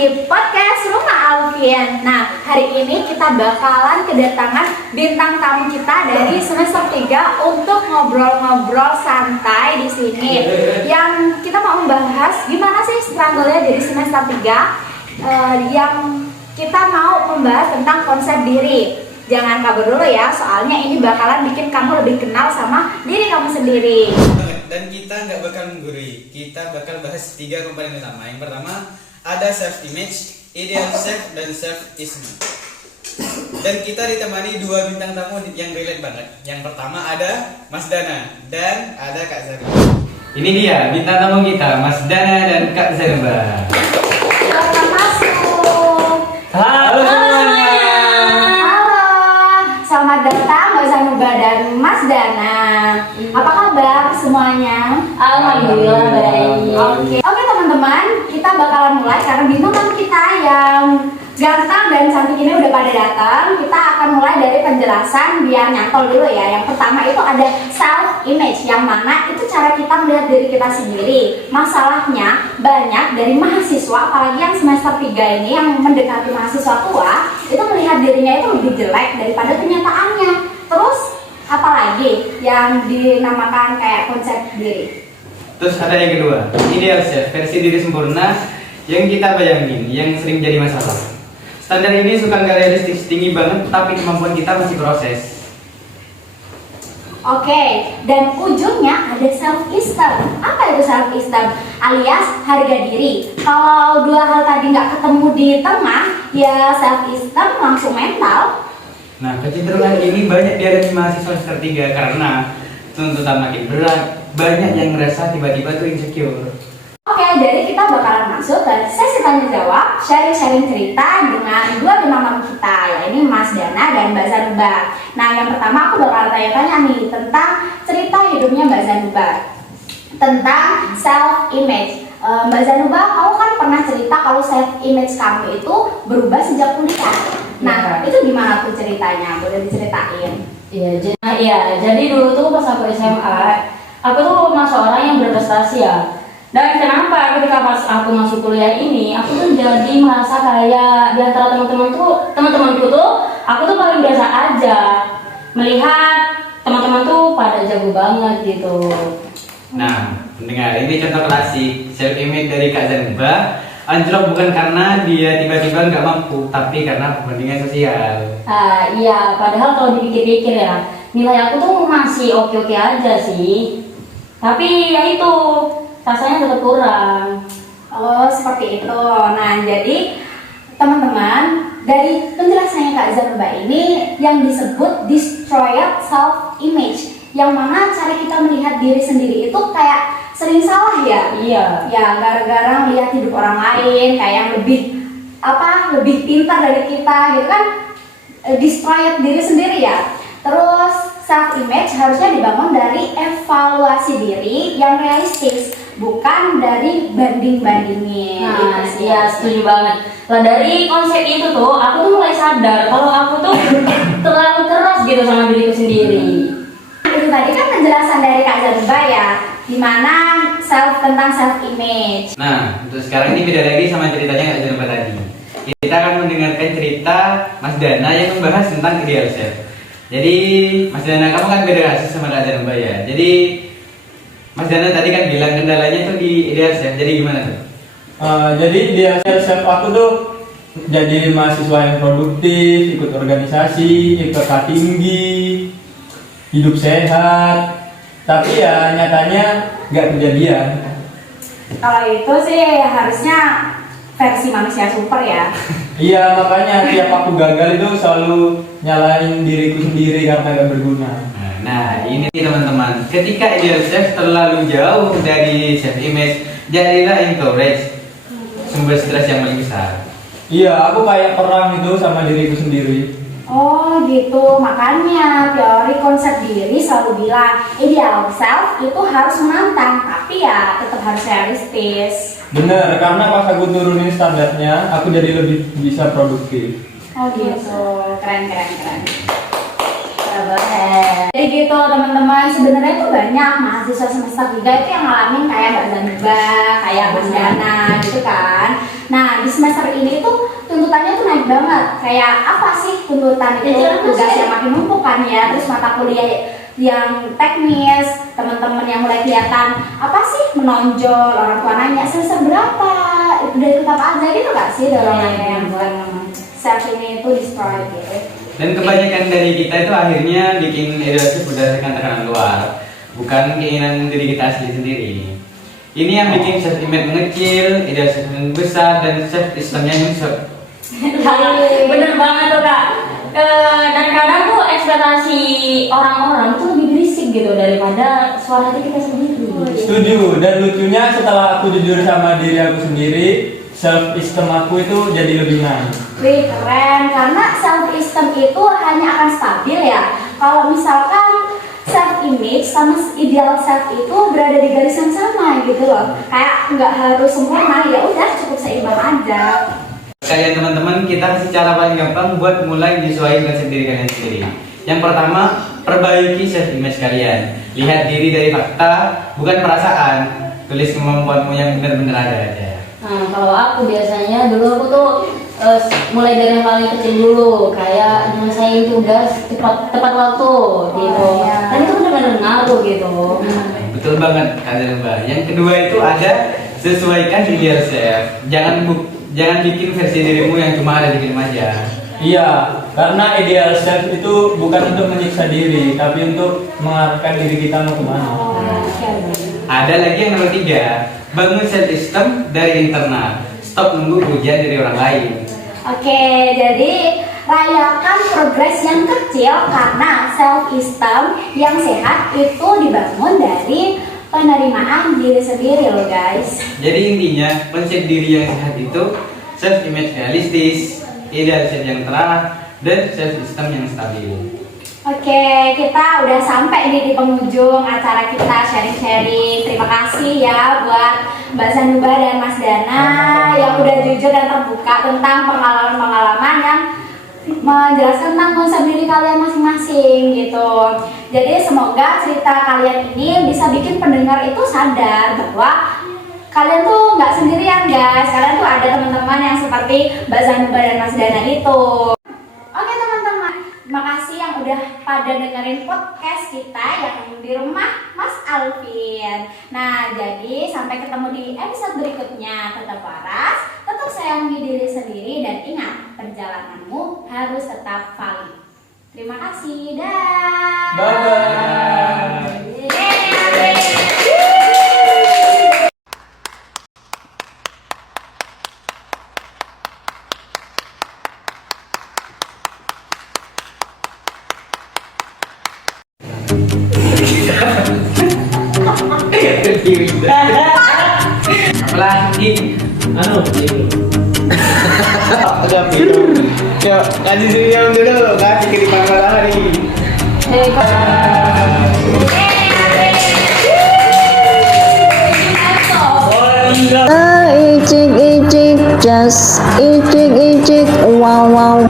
di podcast Rumah Alfian. Nah, hari ini kita bakalan kedatangan bintang tamu kita dari semester 3 untuk ngobrol-ngobrol santai di sini. Yang kita mau membahas gimana sih struggle-nya dari semester 3, yang kita mau membahas tentang konsep diri. Jangan kabur dulu ya, soalnya ini bakalan bikin kamu lebih kenal sama diri kamu sendiri. Dan kita nggak bakal menggurui, kita bakal bahas 3 komponen utama. Yang pertama ada self image, ideal self, dan self esteem. Dan kita ditemani 2 bintang tamu yang relate banget. Yang pertama ada Mas Dana dan ada Kak Zarba. Ini dia bintang tamu kita, Mas Dana dan Kak Zarba. Selamat masuk. Halo semuanya. Halo, selamat datang Mbak Zanuba dan Mas Dana. Apa kabar semuanya? Alhamdulillah baik. Oke teman-teman, kita bakalan mulai karena bintang tamu kita yang ganteng dan cantik ini udah pada datang. Kita akan mulai dari penjelasan biar nyantol dulu ya. Yang pertama itu ada self image, yang mana itu cara kita melihat diri kita sendiri. Masalahnya banyak dari mahasiswa, apalagi yang semester 3 ini yang mendekati mahasiswa tua, itu melihat dirinya itu lebih jelek daripada kenyataannya. Terus apalagi yang dinamakan kayak konsep diri. Terus ada yang kedua, ideal self, versi diri sempurna yang kita bayangin, yang sering jadi masalah. Standar ini suka nggak realistis, tinggi banget, tapi kemampuan kita masih proses. Oke, dan ujungnya ada self esteem. Apa itu self esteem? Alias harga diri. Kalau 2 hal tadi nggak ketemu di tengah, ya self esteem langsung mental. Nah, kecenderungan ini banyak dihadapi mahasiswa semester 3 karena tuntutan makin berat, banyak yang merasa tiba-tiba tuh insecure. Oke, jadi kita bakalan masuk ke sesi tanya jawab, sharing-sharing cerita dengan 2 bintang tamu kita, yaitu Mas Dana dan Mbak Zanuba. Nah, yang pertama aku bakalan tanya-tanya nih tentang cerita hidupnya Mbak Zanuba, tentang self image. Mbak Zanuba, kamu kan pernah cerita kalau self image kamu itu berubah sejak kuliah. Nah, itu gimana tuh ceritanya? Boleh diceritain? Jadi dulu tuh pas aku SMA, aku tuh masuk orang yang berprestasi ya. Dan kenapa ketika pas aku masuk kuliah ini, aku tuh jadi merasa kayak di antara teman-temanku tuh, aku tuh paling biasa aja. Melihat teman-teman tuh pada jago banget gitu. Nah, pendengar, ini contoh klasik self image dari Kak Zarba. Anjlok bukan karena dia tiba-tiba nggak mampu, tapi karena kepentingan sosial. Iya, padahal kalau dipikir-pikir ya, nilai aku tuh masih oke-oke aja sih. Tapi ya itu, rasanya tetap kurang. Oh, seperti itu. Nah, jadi teman-teman, dari penjelasannya Kak Zarba ini yang disebut destroyed self image, yang mana cara kita melihat diri sendiri itu kayak sering salah ya. Iya. Ya, gara-gara melihat hidup orang lain kayak yang lebih pintar dari kita gitu kan, destroyed diri sendiri ya. Terus self image harusnya dibangun dari evaluasi diri yang realistis, bukan dari banding-bandingin. Nah, gitu sih. iya setuju banget. Nah, dari konsep itu tuh, aku tuh mulai sadar kalau aku tuh terlalu keras gitu sama diriku sendiri. Itu tadi kan penjelasan dari Kak Zarba ya, dimana tentang self image. Nah, untuk sekarang ini beda lagi sama ceritanya Kak Zarba tadi. Kita akan mendengarkan cerita Mas Dana yang membahas tentang ideal self. Jadi, Mas Dana, kamu kan beda kasus sama Kak Zarba ya. Jadi, Mas Dana tadi kan bilang kendalanya tuh di ideal self. Jadi gimana tuh? Jadi ideal self aku tuh jadi mahasiswa yang produktif, ikut organisasi, IPK tinggi, hidup sehat. Tapi ya nyatanya nggak kejadian. Kalau itu sih harusnya versi manusia super ya. Iya, makanya tiap aku gagal itu selalu nyalain diriku sendiri karena gak berguna. Nah, ini teman-teman, ketika ideal self terlalu jauh dari self image, jadilah encourage, sumber stres yang paling besar. Iya, aku kayak perang itu sama diriku sendiri. Oh gitu, makanya teori konsep diri selalu bilang ideal self itu harus menantang, tapi ya tetap harus realistis. Bener, karena pas aku turunin standarnya, aku jadi lebih bisa produktif. Oh gitu, keren. Jadi gitu teman-teman, sebenarnya tuh banyak mahasiswa semester 3 itu yang ngalamin kayak Mbak Zanuba, kayak Mas Dana gitu kan. Nah di semester ini tuh tuntutannya tuh naik banget. Kayak apa sih tuntutan itu? Tugas yang makin numpuk kan ya, terus mata kuliah yang teknis, teman-teman yang mulai kelihatan apa sih menonjol, orang tua nanya semester berapa, itu dari tetap aja gitu gak sih dorongannya yang buat self ini tuh destroy gitu. Dan kebanyakan dari kita itu akhirnya bikin idealisme berdasarkan tekanan luar, bukan keinginan diri kita sendiri. Ini yang bikin self image mengecil, idealisme besar, dan self esteemnya nyusut. Bener banget tuh Kak. Dan kadang tuh ekspektasi orang-orang tuh lebih berisik gitu daripada suara hati kita sendiri. Setuju. Dan lucunya setelah aku jujur sama diri aku sendiri, self esteem aku itu jadi lebih naik. Wih keren, karena self esteem itu hanya akan stabil ya kalau misalkan self image sama ideal self itu berada di garis yang sama gitu loh. Kayak nggak harus sempurna, ya udah cukup seimbang aja. Kalian teman-teman, kita kasih cara paling gampang buat mulai menyesuaikan diri kalian sendiri. Yang pertama, perbaiki self image kalian. Lihat diri dari fakta, bukan perasaan. Tulis kemampuanmu yang benar-benar ada aja. Nah, kalau aku biasanya dulu aku tuh mulai dari yang paling kecil dulu, kayak nyelesain tugas tepat waktu gitu. Dan itu benar-benar ngaruh gitu. Betul banget kalian Mbak. Yang kedua itu ada sesuaikan ideal self. Jangan bikin versi dirimu yang cuma ada di film aja. Iya, karena ideal self itu bukan untuk menyiksa diri, tapi untuk mengarahkan diri kita mau kemana. Ada lagi yang nomor 3, bangun self esteem dari internal. Stop nunggu pujian dari orang lain. Oke, jadi rayakan progres yang kecil karena self esteem yang sehat itu dibangun dari penerimaan diri sendiri loh guys. Jadi intinya konsep diri yang sehat itu self image realistis, ideal self yang terang, dan self esteem yang stabil. Oke, kita udah sampai nih di penghujung acara kita sharing-sharing. Terima kasih ya buat Mbak Zanuba dan Mas Dana yang udah jujur dan terbuka tentang pengalaman-pengalaman yang menjelaskan tentang konsep diri kalian masing-masing gitu. Jadi semoga cerita kalian ini bisa bikin pendengar itu sadar bahwa kalian tuh nggak sendirian guys. Kalian tuh ada teman-teman yang seperti Mbak Zanuba dan Mas Dana itu. Oke teman-teman, terima kasih yang udah pada dengerin podcast kita yang di rumah Mas Alvin. Nah, jadi sampai ketemu di episode berikutnya. Tetap waras, tetap sayangi diri sendiri, dan ingat, perjalananmu harus tetap valid. Terima kasih, dah. Bye-bye. Lagi Udah minum. Yuk, kasih senyum dulu, kasih ke depan matahari. Icik icik just icik icik wow wow.